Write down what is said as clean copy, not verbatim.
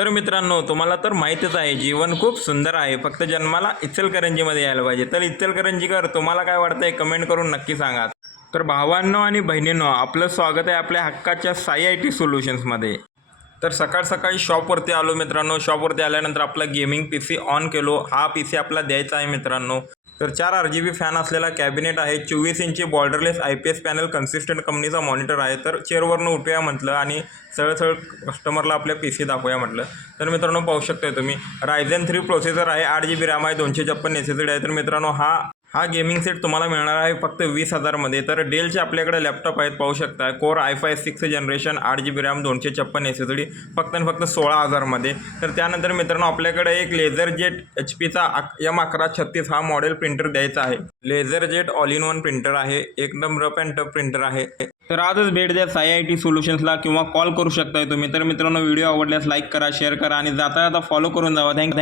तर मित्रांनो, तुम्हाला तर माहीतच आहे, जीवन खूप सुंदर आहे. फक्त जन्माला इचलकरंजीमध्ये यायला पाहिजे. तर इचलकरंजीकर, तुम्हाला काय वाटतंय कमेंट करून नक्की सांगा. तर भावांनो आणि बहिणींनो, आपलं स्वागत आहे आपल्या हक्काच्या साई आय टी सोल्युशन्समध्ये. तर सकाळ सकाळी शॉपवरती आलो मित्रांनो. शॉपवरती आल्यानंतर आपला गेमिंग पी सी ऑन केलो. हा पी सी आपला द्यायचा आहे मित्रांनो. तर 4 RGB फॅन असलेला कॅबिनेट आहे. 24 इंची बॉर्डरलेस IPS पॅनल कन्सिस्टंट कंपनीचा मॉनिटर आहे. तर चेअरवरनं उठूया म्हटलं आणि सरळ कस्टमरला आपल्या पी सी दाखवूया म्हटलं. तर मित्रांनो, पाहू शकताय तुम्ही, Ryzen 3 प्रोसेसर आहे, 8GB रॅम आहे, 256 SSD आहे. तर मित्रांनो, हा गेमिंग सेट तुम्हाला मिळणार आहे फक्त 20,000मध्ये. तर डेलचे आपल्याकडे लॅपटॉप आहेत, पाहू शकता. Core i5 6 generation, 8GB RAM, 256 SSD, फक्त आणि फक्त 16,000मध्ये. तर त्यानंतर मित्रांनो, आपल्याकडे एक लेझर जेट HPचा M1136 हा मॉडेल प्रिंटर द्यायचा आहे. Laser jet all in one printer आहे, एकदम रफ अँड टफ प्रिंटर आहे. तर आजच भेट द्या साई आय टी सोल्युशन्सला किंवा कॉल करू शकताय तुम्ही. तर मित्रांनो, व्हिडिओ आवडल्यास लाईक करा, शेअर करा आणि जाता जाता फॉलो करून जावा. थँक्यू.